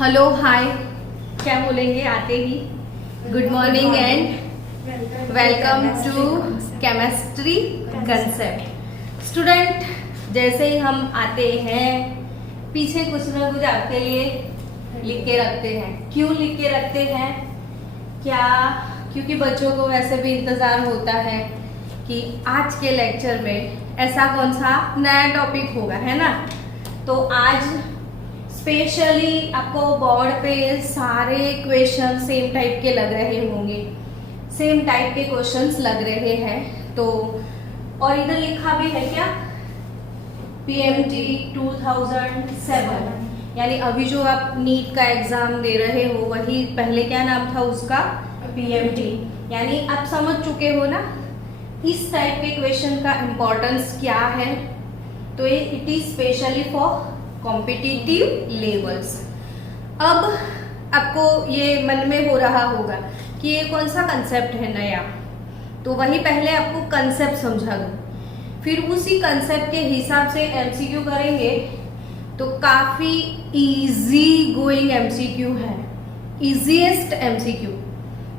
Hello hi क्या बोलेंगे आते ही। Good morning and welcome to chemistry concept. Student, जैसे ही हम आते हैं पीछे कुछ ना कुछ आपके लिए लिख के रखते हैं। क्यों लिख के रखते हैं? क्या क्योंकि बच्चों को वैसे भी इंतजार होता है कि आज के लेक्चर में ऐसा कौन सा नया टॉपिक होगा, है ना। तो आज स्पेशली आपको बोर्ड पे सारे क्वेश्चन सेम टाइप के लग रहे होंगे, सेम टाइप के क्वेश्चंस लग रहे हैं। तो और इधर लिखा भी है क्या, PMT 2007, यानी अभी जो आप नीट का एग्जाम दे रहे हो वही पहले क्या नाम था उसका, PMT। यानी आप समझ चुके हो ना इस टाइप के क्वेश्चन का इम्पोर्टेंस क्या है। तो ये it is specially for competitive levels. अब आपको ये मन में हो रहा होगा कि ये कौन सा कंसेप्ट है नया, तो वही पहले आपको कंसेप्ट समझा दूं, फिर उसी कंसेप्ट के हिसाब से MCQ करेंगे। तो काफी इजी गोइंग MCQ है, इजीएस्ट MCQ।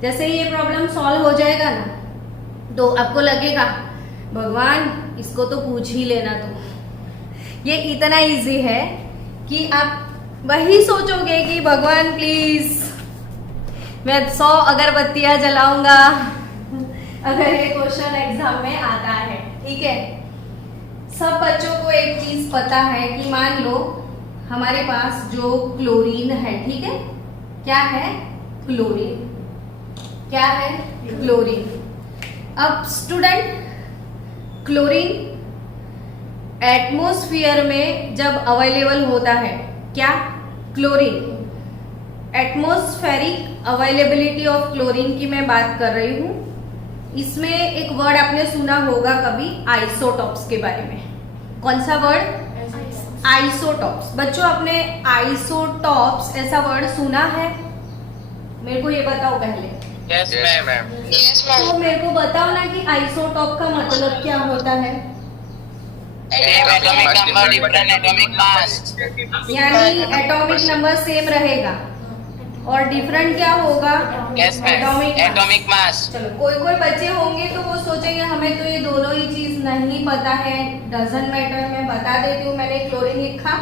जैसे ये प्रॉब्लम सॉल्व हो जाएगा ना तो आपको लगेगा भगवान इसको तो पूछ ही लेना। तो ये इतना इजी है कि आप वही सोचोगे कि भगवान प्लीज मैं 100 अगरबत्तियां जलाऊंगा अगर ये क्वेश्चन एग्जाम में आता है। ठीक है, सब बच्चों को एक चीज पता है कि मान लो हमारे पास जो क्लोरीन है, ठीक है, क्या है क्लोरीन, क्या है क्लोरीन। अब स्टूडेंट, क्लोरीन एटमॉस्फेयर में जब अवेलेबल होता है, क्या chlorine, atmospheric availability of chlorine की मैं बात कर रही हूं। इसमें एक वर्ड आपने सुना होगा कभी आइसोटॉप्स के बारे में। कौन सा वर्ड? आइसोटॉप्स। बच्चों आपने आइसोटॉप्स ऐसा वर्ड सुना है? मेरे को ये बताओ पहले। Yes ma'am. तो मेरे को बताओ ना कि आइसोटॉप का मतलब क्या होता है। Atomic number different atomic mass, यानी एटॉमिक नंबर सेम रहेगा और डिफरेंट क्या होगा, एटॉमिक मास। चलो, कोई कोई बच्चे होंगे तो वो सोचेंगे हमें तो ये दोनों ही चीज नहीं पता है, डजंट मैटर। मैं बता देती हूँ, मैंने क्लोरीन लिखा,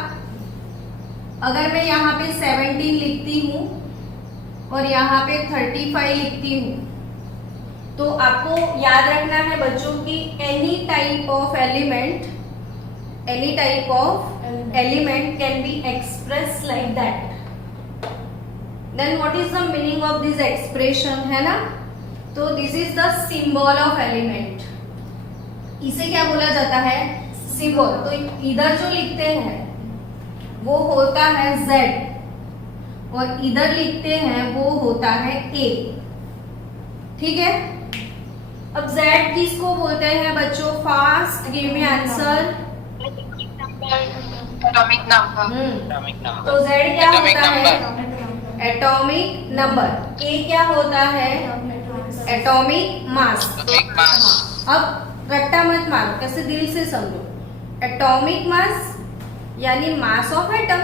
अगर मैं यहाँ पे 17 लिखती हूँ और यहाँ पे 35 लिखती हूँ तो आपको याद रखना है बच्चों की any type of element can be express like that. Then what is the meaning of this expression, है ना। तो this is the symbol of element, इसे क्या बोला जाता है, सिंबल। तो इधर जो लिखते हैं वो होता है Z और इधर लिखते हैं वो होता है A। ठीक है, अब Z किसको बोलते हैं बच्चों? Fast give me answer. Atomic number. तो Z क्या होता है? Atomic number. A क्या होता है? Atomic mass. अब रट्टा मत मारो, कैसे दिल से समझो। एटॉमिक मास यानी मास ऑफ एटम।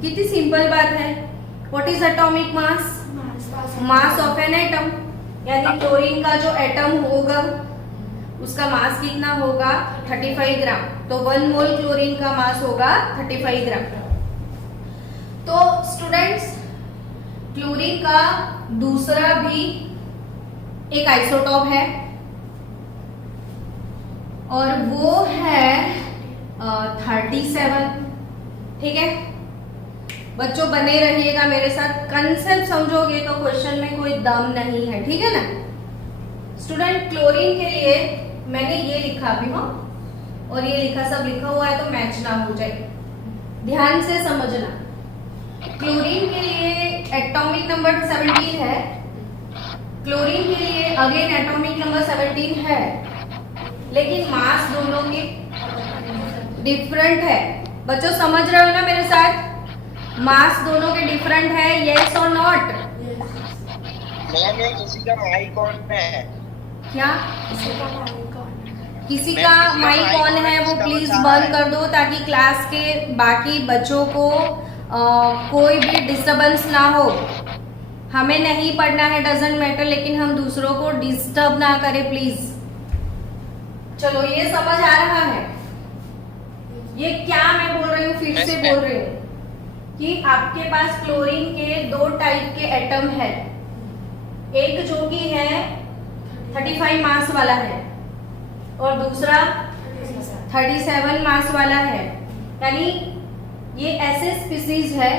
कितनी सिंपल बात है। What is atomic mass? Mass of an atom. यानी क्लोरीन का जो एटम होगा उसका मास कितना होगा? 35 ग्राम। तो 1 मोल क्लोरीन का मास होगा 35 ग्राम। तो स्टूडेंट्स, क्लोरीन का दूसरा भी एक आइसोटॉप है और वो है 37। ठीक है बच्चों, बने रहिएगा मेरे साथ, कंसेप्ट समझोगे तो क्वेश्चन में कोई दम नहीं है। ठीक है ना स्टूडेंट। क्लोरीन के लिए मैंने ये लिखा भी हूं और ये लिखा, सब लिखा हुआ है तो मैच ना हो जाए, ध्यान से समझना। क्लोरीन के लिए एटॉमिक नंबर 17 है, क्लोरीन के लिए अगेन एटॉमिक नंबर 17 है, लेकिन मास दोनों के डिफरेंट है। बच्चों समझ रहे हो ना मेरे साथ? मास दोनों के डिफरेंट है, यस और नॉट? किसी का माई कौन है? क्या किसी का माइक ऑन है वो प्लीज बंद कर दो ताकि क्लास के बाकी बच्चों को कोई भी डिस्टरबेंस ना हो, हमें नहीं पढ़ना है डजंट मैटर, लेकिन हम दूसरों को डिस्टर्ब ना करें प्लीज। चलो ये समझ आ रहा है? ये क्या मैं बोल रही हूँ, फिर से बोल रही हूँ कि आपके पास क्लोरीन के 2 टाइप के एटम है। एक जो कि है 35 मास वाला है और दूसरा 37 मास वाला है। यानी ये ऐसे स्पीसीज है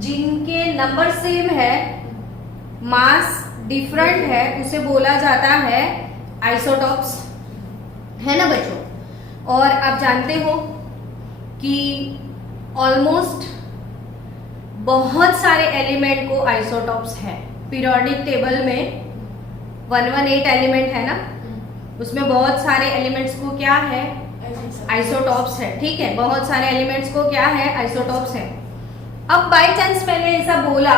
जिनके नंबर सेम है, मास डिफरेंट है, उसे बोला जाता है आइसोटॉप्स, है ना बच्चों? और आप जानते हो कि ऑलमोस्ट बहुत सारे एलिमेंट को आइसोटॉप्स है। पीरियोडिक टेबल में 118 एलिमेंट है ना, उसमें बहुत सारे एलिमेंट्स को क्या है, आइसोटॉप्स है। ठीक है, बहुत सारे एलिमेंट्स को क्या है, आइसोटॉप्स है। अब बाय चांस मैंने ऐसा बोला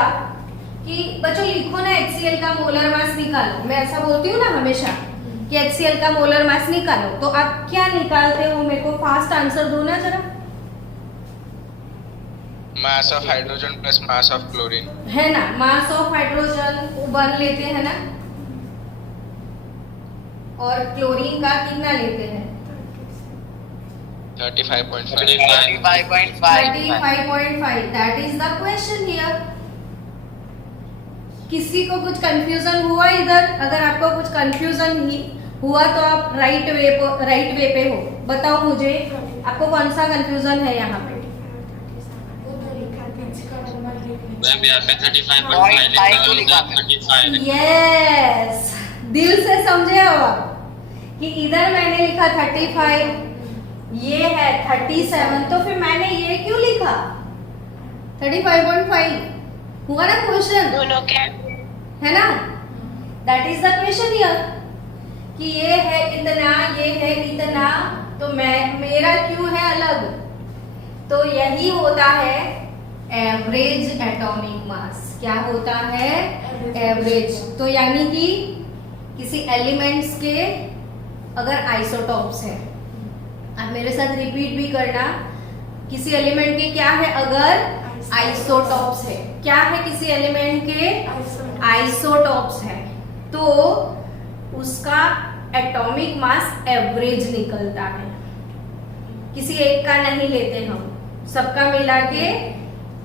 कि बच्चों लिखो ना HCl का मोलर मास निकालो, मैं ऐसा बोलती हूँ ना हमेशा कि HCl का मोलर मास निकालो, तो आप क्या निकालते हो? मेरे को फास्ट आंसर दो ना जरा। Mass of hydrogen plus mass of chlorine, है ना, मास ऑफ हाइड्रोजन 1 लेते हैं ना, और क्लोरीन का कितना लेते हैं? 35.5। 35.5। That is the question here. किसी को कुछ कंफ्यूजन हुआ इधर? अगर आपको कुछ कंफ्यूजन हुआ तो आप राइट वे पे हो। बताओ मुझे, आपको कौन सा कंफ्यूजन है यहाँ पे? मैम यहाँ पे 35.5 लिखा था, 35। यस, दिल से समझे हो आप कि इधर मैंने लिखा 35, ये है 37, तो फिर मैंने ये क्यों लिखा 35.5? हुआ ना क्वेश्चन, दोनों के है ना? That is the question here कि ये है इतना, ये है इतना, तो मेरा क्यों है अलग? तो यही होता है एवरेज एटॉमिक मास। क्या होता है? एवरेज। तो यानी कि किसी एलिमेंट्स के अगर आइसोटॉप्स है, आप मेरे साथ रिपीट भी करना, किसी एलिमेंट के क्या है अगर आइसोटॉप्स है, क्या है किसी एलिमेंट के आइसोटॉप्स है, तो उसका एटॉमिक मास एवरेज निकलता है। किसी एक का नहीं लेते हम, सबका मिला के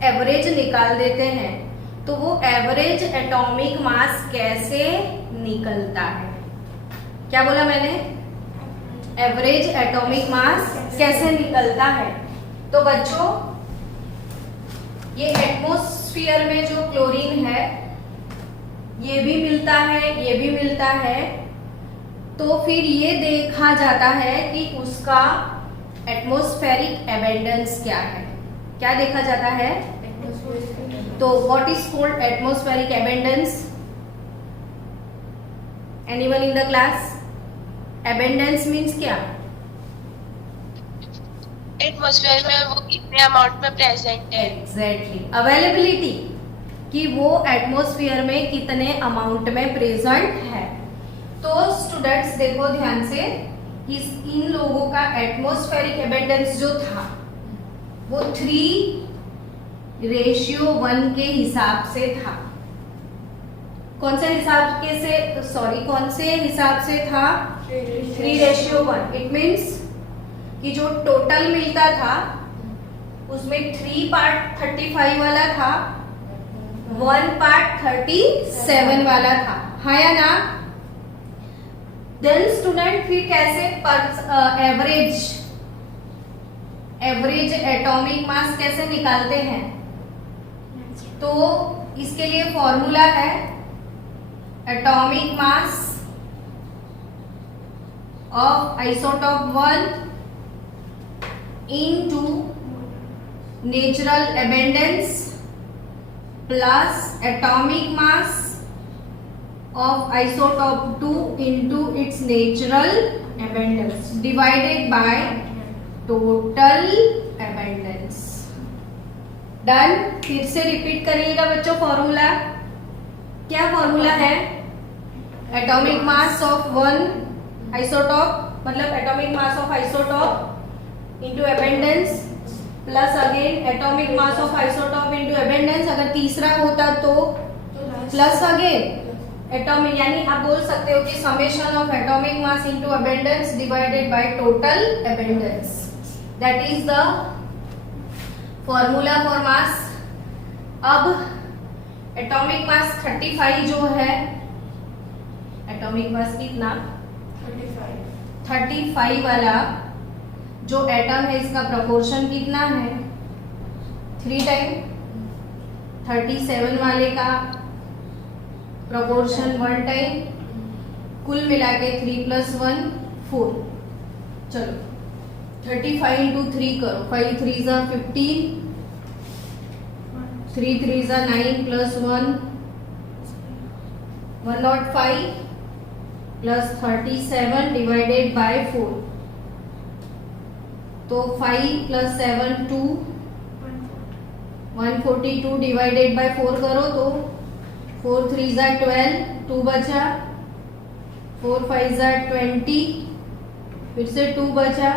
एवरेज निकाल देते हैं। तो वो एवरेज एटॉमिक मास कैसे निकलता है? क्या बोला मैंने? एवरेज एटॉमिक मास कैसे निकलता है? तो बच्चों ये एटमॉस्फेयर में जो क्लोरीन है, ये भी मिलता है, ये भी मिलता है, तो फिर ये देखा जाता है कि उसका एटमॉस्फेरिक एबंडेंस क्या है। क्या देखा जाता है? तो what is called atmospheric abundance? Anyone in the class? Abundance means क्या? एटमॉस्फेयर में वो कितने अमाउंट में प्रेजेंट है। एग्जैक्टली, अवेलेबिलिटी, कि वो एटमॉस्फेयर में कितने अमाउंट में प्रेजेंट है। तो स्टूडेंट्स देखो ध्यान से, इन लोगों का एटमॉस्फेरिक एबंडेंस जो था वो 3:1 के हिसाब से था। कौन से हिसाब के से, सॉरी, कौन से हिसाब से था? 3:1। इट मीन्स कि जो टोटल मिलता था उसमें 3 पार्ट 35 वाला था, 1 पार्ट 37 वाला था, हाँ या ना? देन स्टूडेंट फिर कैसे एवरेज एटॉमिक मास कैसे निकालते हैं? तो इसके लिए फॉर्मूला है atomic mass of isotope 1 into natural abundance plus atomic mass of isotope 2 into its natural abundance divided by total abundance. Done? फिर से रिपीट करिएगा बच्चों फॉर्मूला। क्या फॉर्मूला है? एटॉमिक मास ऑफ 1 आइसोटॉप, मतलब atomic mass of isotope into abundance plus again atomic mass of isotope into abundance, अगर तीसरा होता तो प्लस अगेन एटॉमिक, यानी आप बोल सकते हो कि summation of atomic mass into abundance divided by total abundance, that is the formula for mass. अब एटॉमिक मास 35 जो है, एटॉमिक मास कितना 35 वाला जो एटम है इसका प्रोपोर्शन कितना है 3 टाइम, 37 वाले का प्रोपोर्शन 1 टाइम, कुल मिला के 3 + 1 4। चलो 35 इंटू 3 करो, 5 3 ज़ा 15, 3 3 ज़ा 9 + 1 105 प्लस 37 डिवाइडेड बाय 4, तो 5 + 7 2, 142 डिवाइडेड बाय 4 करो तो 4 3 ज़ा 12, 2 बचा, 4 5 ज़ा 20, फिर से 2 बचा,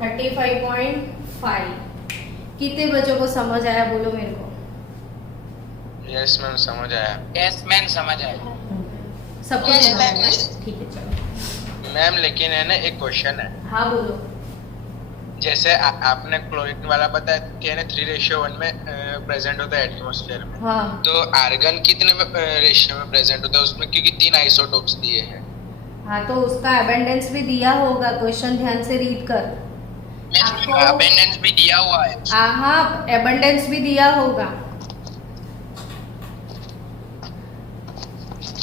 35.5। कितने बच्चों को समझ आया बोलो मेरे को? यस मैम समझ आया। यस मैम समझ आया। सबको Yes, समझ ma'am. आया? ठीक है चलो। मैम लेकिन है ना एक क्वेश्चन है, हाँ बोलो। जैसे आपने क्लोरीन वाला बताया कि है ना 3:1 में प्रेजेंट होता है एटमॉस्फेयर में, हाँ तो आर्गन कितने रेशियो में प्रेजेंट होता है उसमें, क्योंकि 3 आइसोटोप्स दिए हैं। हाँ, तो उसका एबंडेंस भी दिया होगा, क्वेश्चन ध्यान से रीड कर। आपको अबेंडेंस भी दिया हुआ है। हाँ, एबंडेंस भी दिया होगा।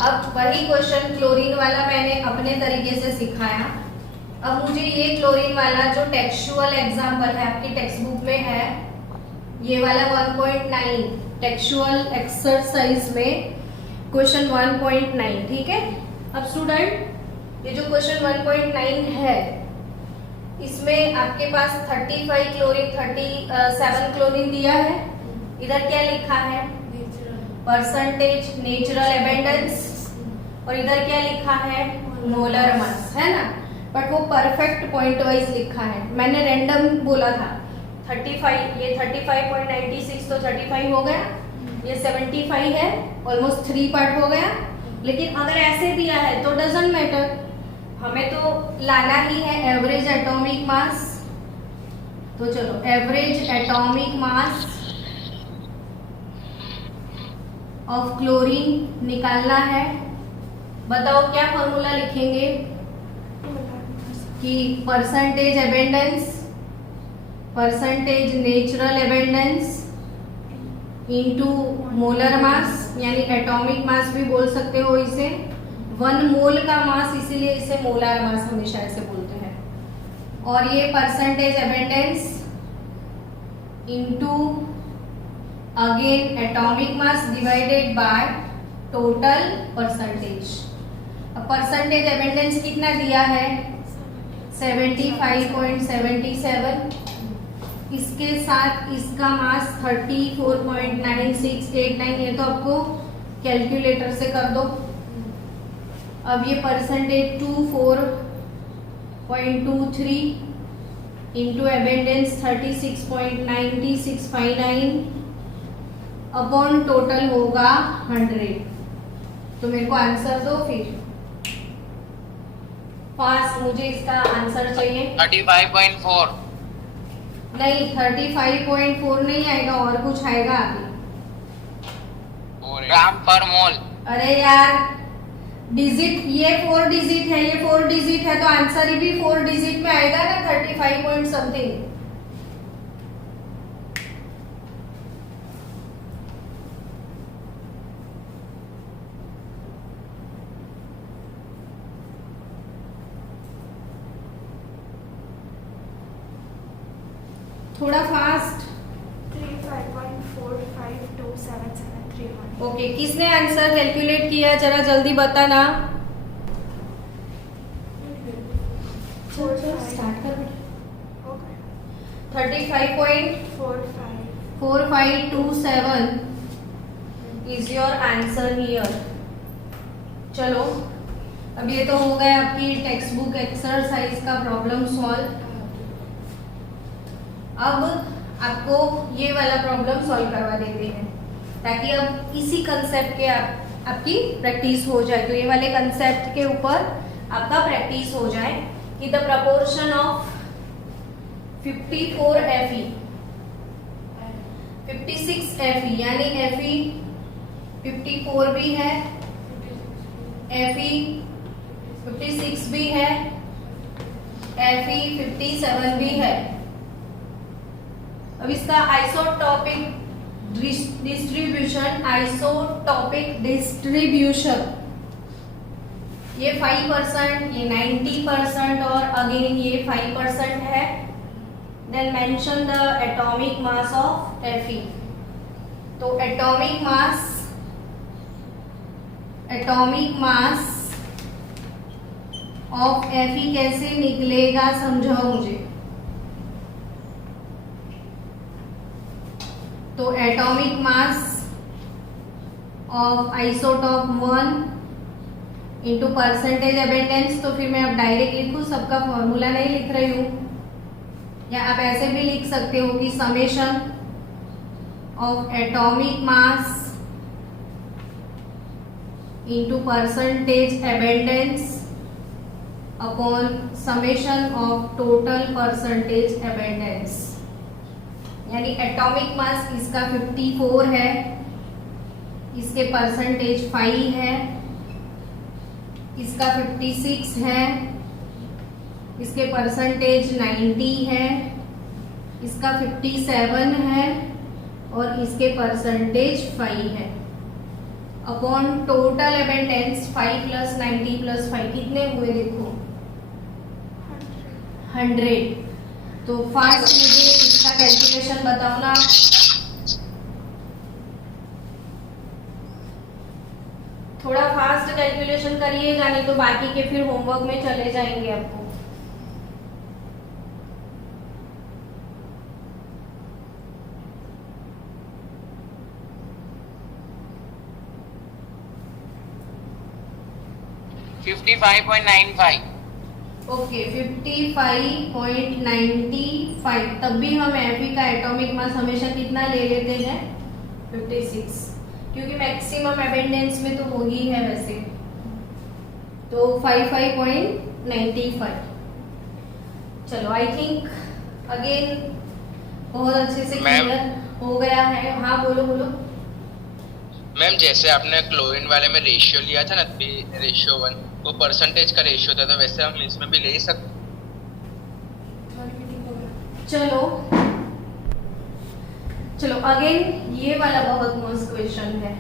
अब वही क्वेश्चन क्लोरीन वाला मैंने अपने तरीके से सिखाया। अब मुझे ये क्लोरीन वाला जो टेक्सचुअल एग्जांपल है आपकी टेक्स्ट बुक में है, ये वाला 1.9 टेक्सचुअल एक्सरसाइज में क्वेश्चन 1.9, ठीक है। अब स्टूडेंट ये जो क्वेश्चन 1.9 है इसमें आपके पास 35 क्लोरीन 37 क्लोरीन दिया है, इधर क्या लिखा है परसेंटेज नेचुरल एबंडेंस, और इधर क्या लिखा है मोलर मास, है ना। बट वो परफेक्ट पॉइंट वाइज लिखा है, मैंने रैंडम बोला था 35, ये 35.96 तो 35 हो गया, ये 75 है, ऑलमोस्ट 3 पार्ट हो गया। लेकिन अगर ऐसे दिया है तो डजंट मैटर, हमें तो लाना ही है एवरेज एटॉमिक मास। तो चलो average atomic mass of chlorine निकालना है। बताओ क्या फॉर्मूला लिखेंगे कि percentage abundance, percentage natural abundance into molar mass, यानी एटॉमिक मास भी बोल सकते हो इसे, 1 मोल का मास, इसीलिए इसे मोलर मास हमेशा ऐसे बोलते हैं। और ये percentage abundance into again atomic mass divided by total percentage. अब परसेंटेज एबंडेंस कितना दिया है 75.77, इसके साथ इसका मास 34.9689, ये तो आपको कैलकुलेटर से कर दो। अब ये percentage 24.23 into abundance 36.9659 upon total होगा 100। तो मेरे को आंसर दो फिर फास्ट, मुझे इसका आंसर चाहिए। 35.4 नहीं 35.4 नहीं आएगा, और कुछ आएगा आगे। ग्राम पर मोल। अरे यार डिजिट, ये 4 डिजिट है, ये 4 डिजिट है, तो आंसर ही भी 4 डिजिट में आएगा ना, 35 पॉइंट समथिंग। थोड़ा फास्ट। 35.452773 ओके, किसने आंसर कैलकुलेट किया जरा जल्दी बताना। स्टार्ट कर। 35.4527 इज योर आंसर हियर। चलो अब ये तो हो गया आपकी टेक्स्ट बुक एक्सरसाइज का प्रॉब्लम सॉल्व। अब आपको ये वाला प्रॉब्लम सॉल्व करवा देते हैं ताकि अब इसी कंसेप्ट के आपकी प्रैक्टिस हो जाए। तो ये वाले कंसेप्ट के ऊपर आपका प्रैक्टिस हो जाए कि the proportion of 54 Fe 56 Fe यानी Fe 54 भी है, Fe 56 भी है, Fe 57 भी है। अब इसका आइसोटॉपिक डिस्ट्रीब्यूशन, ये 5%, ये 90% और अगेन ये 5% है। Then mention the atomic mass of Fe। तो एटॉमिक मास ऑफ Fe कैसे निकलेगा समझाओ मुझे। तो atomic mass of isotope 1 into percentage abundance. तो फिर मैं अब डायरेक्ट लिखूं, सबका फॉर्मूला नहीं लिख रही हूं, या आप ऐसे भी लिख सकते हो कि summation of atomic mass into percentage abundance upon summation of total percentage abundance. यानी एटॉमिक मास इसका 54 है, इसके परसेंटेज 5 है, इसका 56 है, इसके परसेंटेज 90 है, इसका 57 है और इसके परसेंटेज 5 है upon total abundance 5 plus 90 plus 5 कितने हुए देखो 100। तो फास्ट मुझे इसका कैलकुलेशन बताओ ना। थोड़ा फास्ट कैलकुलेशन करिएगा, नहीं तो बाकी के फिर होमवर्क में चले जाएंगे आपको। ओके 55.95। तब भी हम Fe का एटॉमिक मास हमेशा कितना ले लेते हैं 56, क्योंकि मैक्सिमम अबेंडेंस में तो वो ही है वैसे। तो 55.95। चलो आई थिंक अगेन बहुत अच्छे से क्लियर हो गया है। हाँ बोलो बोलो। मैम जैसे आपने क्लोरीन वाले में रेशियो लिया था ना, रेशियो 1, वो परसेंटेज का रेशियो था, तो वैसे हम इसमें भी ले ही सकते। चलो अगेन ये वाला बहुत मस्त क्वेश्चन है,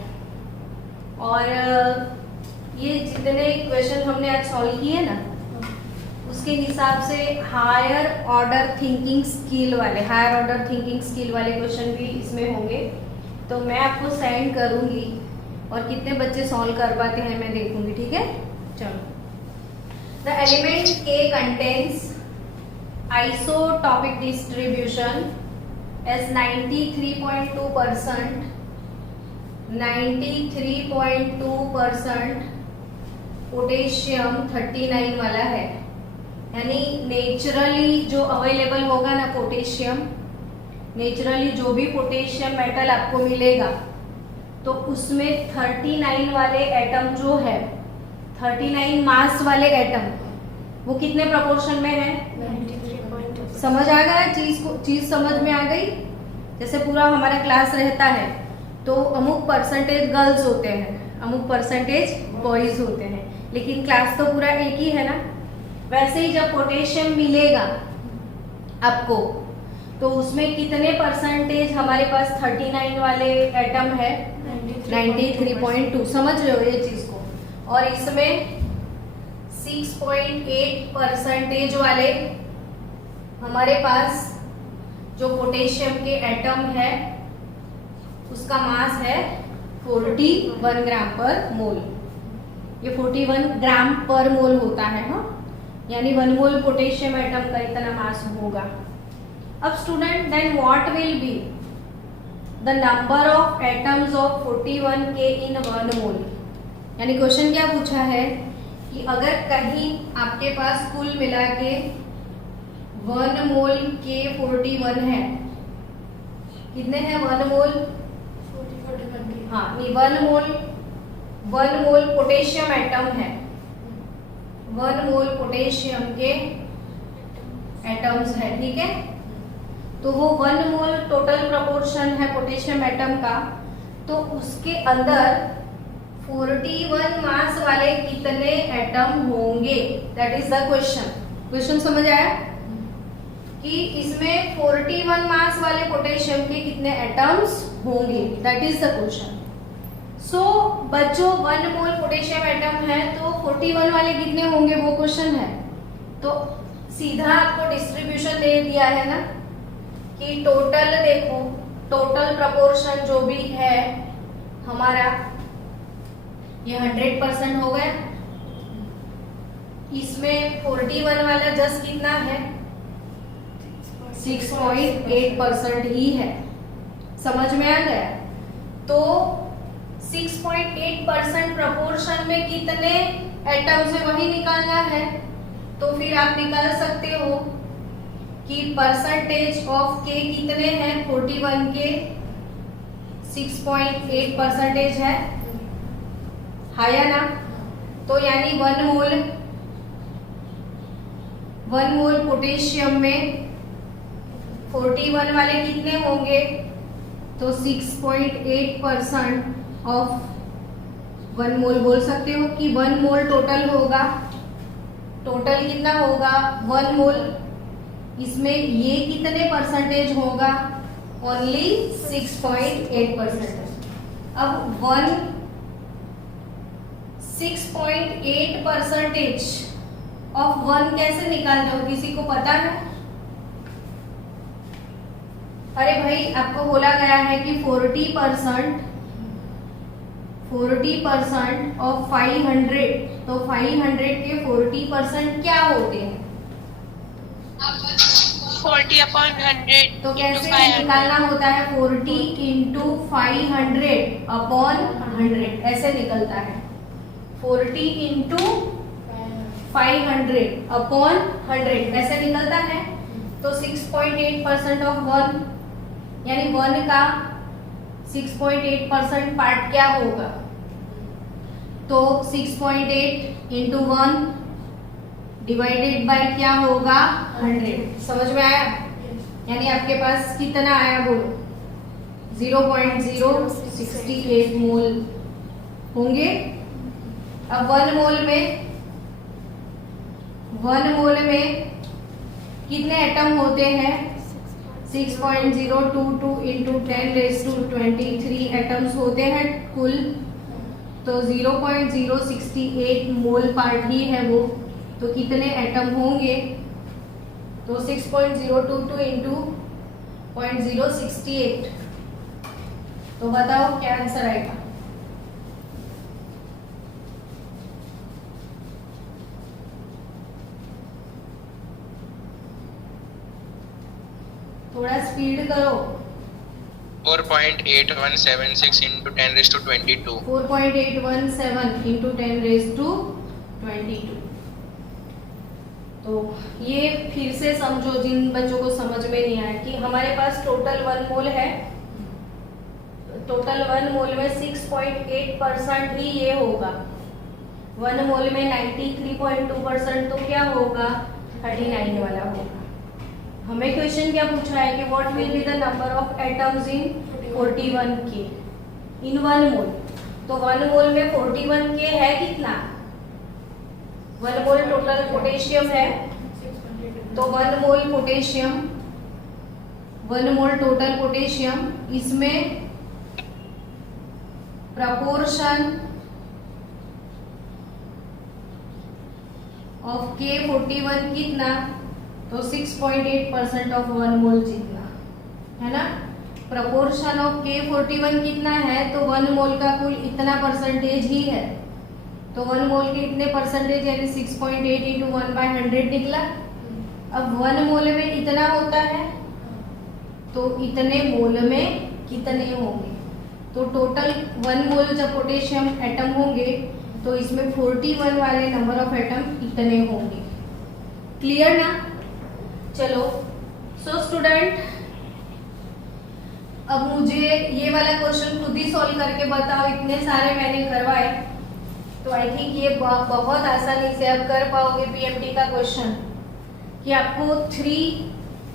और ये जितने क्वेश्चन हमने आज सॉल्व किए ना उसके हिसाब से हायर ऑर्डर थिंकिंग स्किल वाले क्वेश्चन भी इसमें होंगे। तो मैं आपको सेंड करूंगी और कितने बच्चे सॉल्व कर पाते हैं मैं देखूंगी, ठीक है। चलो, the element K contains isotopic distribution as 93.2%, 93.2% potassium 39 वाला है। यानी नेचुरली जो अवेलेबल होगा ना पोटेशियम, नेचुरली जो भी पोटेशियम मेटल आपको मिलेगा तो उसमें 39 वाले एटम जो है, 39 मास वाले एटम वो कितने प्रोपोर्शन में है 93.2। समझ आ गया चीज समझ में आ गई। जैसे पूरा हमारा क्लास रहता है तो अमुक परसेंटेज गर्ल्स होते हैं, अमुक परसेंटेज बॉयज होते हैं, लेकिन क्लास तो पूरा एक ही है ना। वैसे ही जब पोटेशियम मिलेगा आपको तो उसमें कितने परसेंटेज हमारे पास 39 वाले एटम है 93.2। समझ रहे हो ये चीज को। और इसमें 6.8% वाले हमारे पास जो पोटेशियम के एटम है उसका मास है 41 ग्राम पर मोल। ये 41 ग्राम पर मोल होता है, हाँ, यानी 1 मोल पोटेशियम एटम का इतना मास होगा। अब student then what will be the number of atoms of 41K in 1 mole. यानी क्वेश्चन क्या पूछा है कि अगर कहीं आपके पास कुल मिला के 1 मोल K41 है, कितने हैं 1 मोल? 41 हाँ नहीं, 1 मोल पोटेशियम एटम है, 1 मोल पोटेशियम के एटम्स है, ठीक है। तो वो 1 मोल टोटल प्रोपोर्शन है पोटेशियम एटम का, तो उसके अंदर 41 मास वाले कितने एटम होंगे, that is the question. Question समझ आया कि इसमें 41 मास वाले पोटेशियम के कितने एटम्स होंगे, दैट इज द क्वेश्चन। सो बच्चों 1 मोल पोटेशियम एटम है तो 41 वाले कितने होंगे वो क्वेश्चन है। तो सीधा आपको डिस्ट्रीब्यूशन दे दिया है ना कि टोटल देखो, टोटल प्रपोर्शन जो भी है हमारा ये 100% हो गया, इसमें 41 वाला जस्ट कितना है 6.8% ही है, समझ में आ गया। तो 6.8% प्रपोर्शन में कितने एटम्स है वही निकालना है, तो फिर आप निकाल सकते हो कि परसेंटेज ऑफ के कितने हैं 41 के 6.8% है या ना। तो यानी 1 मोल पोटेशियम में 41 वाले कितने होंगे, तो 6.8% ऑफ 1 मोल बोल सकते हो कि 1 मोल टोटल होगा। टोटल कितना होगा 1 मोल, इसमें ये कितने परसेंटेज होगा, ओनली 6.8%। अब 6.8% ऑफ 1 कैसे निकालते हो, किसी को पता है? अरे भाई आपको बोला गया है कि 40% ऑफ 500, तो 500 के 40% क्या होते हैं, 40/100 तो कैसे निकालना होता है 40 इंटू 500/100, ऐसे निकलता है 40 इंटू 500/100 ऐसे निकलता है। तो 6.8% ऑफ 1 यानी 1 का 6.8% पार्ट क्या होगा, तो 6.8 इंटू 1 डिवाइडेड बाय क्या होगा 100, समझ में आया। यानी आपके पास कितना आया बोलो 0.068 मोल होंगे। अब 1 मोल में कितने एटम होते हैं 6.022 इंटू 10⁻23 एटम्स होते हैं कुल, तो 0.068 मोल पार्ट ही है वो, तो कितने एटम होंगे, तो 6.022 इंटू 0.068, तो बताओ क्या आंसर आएगा। थोड़ा स्पीड करो। 4.8176 इंटू 10⁻22। 4.817 इंटू 10⁻22। तो ये फिर से समझो जिन बच्चों को समझ में नहीं आया कि हमारे पास टोटल 1 मोल है, टोटल 1 मोल में 6.8% ही ये होगा, 1 मोल में 93.2% तो क्या होगा 39 वाला होगा। हमें क्वेश्चन क्या पूछा है कि what will be the number of atoms in 41K in 1 मोल, तो 1 मोल में 41K है कितना, 1 मोल टोटल पोटेशियम है, तो 1 मोल पोटेशियम 1 मोल टोटल पोटेशियम, इसमें प्रपोर्शन ऑफ K41 कितना, तो 6.8% ऑफ 1 मोल जितना है ना। प्रपोर्शन ऑफ K41 कितना है, तो 1 मोल का कुल इतना परसेंटेज ही है, तो 1 मोल के इतने परसेंटेज यानी 6.8 इंटू 1/100 निकला। अब 1 मोल में इतना होता है, तो इतने मोल में कितने होंगे, तो टोटल 1 मोल जब पोटेशियम एटम होंगे तो इसमें 41 वाले नंबर ऑफ एटम इतने होंगे। क्लियर ना। चलो सो स्टूडेंट, अब मुझे ये वाला क्वेश्चन खुद ही सॉल्व करके बताओ, इतने सारे मैंने करवाए तो आई थिंक ये बहुत आसानी से अब कर पाओगे पीएमटी का क्वेश्चन कि आपको 3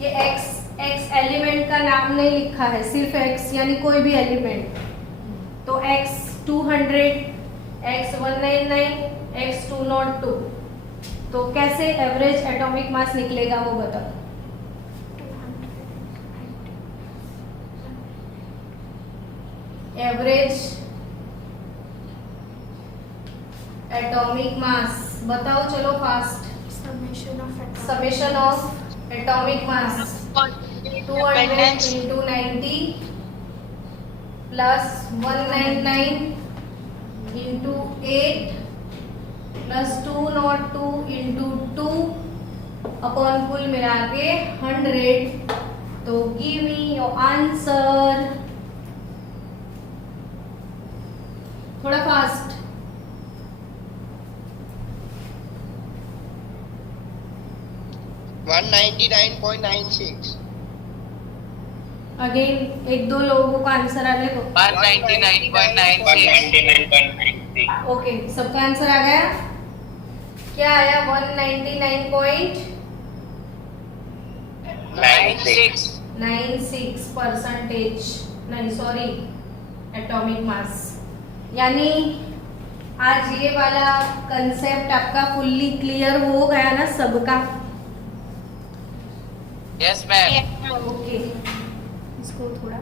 ये x एलिमेंट का नाम नहीं लिखा है, सिर्फ x यानी कोई भी एलिमेंट, तो x 200, x 199, x 202, तो कैसे एवरेज एटॉमिक मास निकलेगा वो बताओ। एवरेज एटॉमिक मास बताओ, चलो fast. Summation of atomic mass 200 into 90 plus 199 into 8 plus 202 into 2 upon कुल मिला के 100, तो गिव मी योर आंसर। थोड़ा फास्ट। अगेन एक दो लोगों का आंसर आने दो। 199.96. ओके, सबका आंसर आ गया? क्या आया? 199.96% नहीं, सॉरी, एटॉमिक मास। यानी आज ये वाला कंसेप्ट आपका फुल्ली क्लियर हो गया ना सबका? Yes, ma'am. ओके, इसको थोड़ा